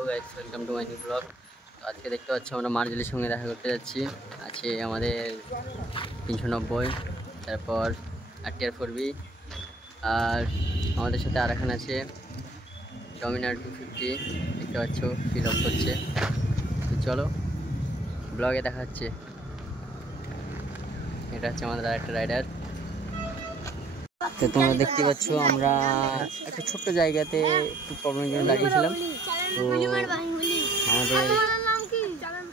Hello guys, welcome to my new blog. আজকে দেখতে পাচ্ছি আমরা মার্জেলের সঙ্গে দেখা করতে যাচ্ছি। আছে আমাদের 390, তারপর RTR 4B, আর আমাদের সাথে আর এখন আছে ডমিনার 250। দেখতে পাচ্ছ ফিল আপ করছে। তো চলো ব্লগে দেখা হচ্ছে। এটা হচ্ছে আমাদের আরেকটা রাইডার। তো তোমরা দেখতে পাচ্ছ আমরা একটা ছোট্ট জায়গাতে একটু প্রবলেমের জন্য দাঁড়িয়েছিলাম। তো আমাদের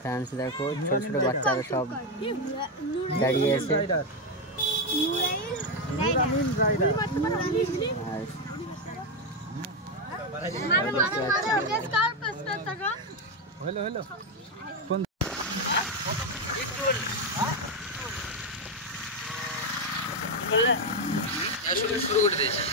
ফ্যান্স দেখো, ছোট ছোট বাচ্চারা সব দাঁড়িয়ে আছে। শুরু করে দিয়েছি।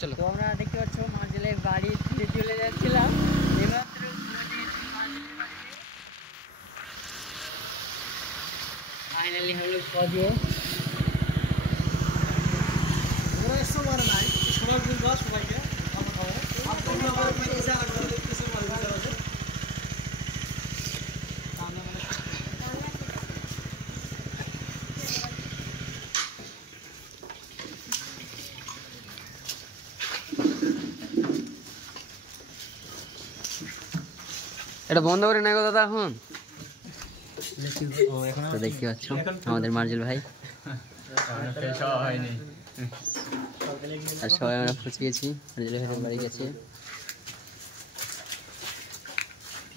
চলো, তো আমরা দেখতে পাচ্ছ মার্জেলের বাড়ি ফিরে চলে যাচ্ছিলাম। এইমাত্র फाइनली हम लोग पहुंच गए। এটা বন্ধ করে নেই গো দাদা এখন। তো দেখতে পাচ্ছ আমাদের মার্জেল ভাই আর সবাই আমরা পৌঁছে গেছি। মার্জেল ভাইয়ের বাড়ি গেছে।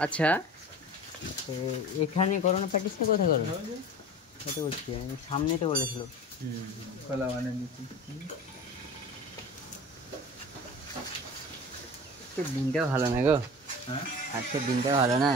আচ্ছা, এখানে করোনা প্র্যাকটিসটা কোথায় করো? কত বলছি সামনে তো বলেছিল। দিনটাও ভালো না গো, আজকের দিনটাও ভালো না।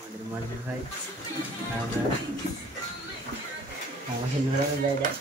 আমাদের মার্জেল ভাই আমাদের নোরামের রাইডার।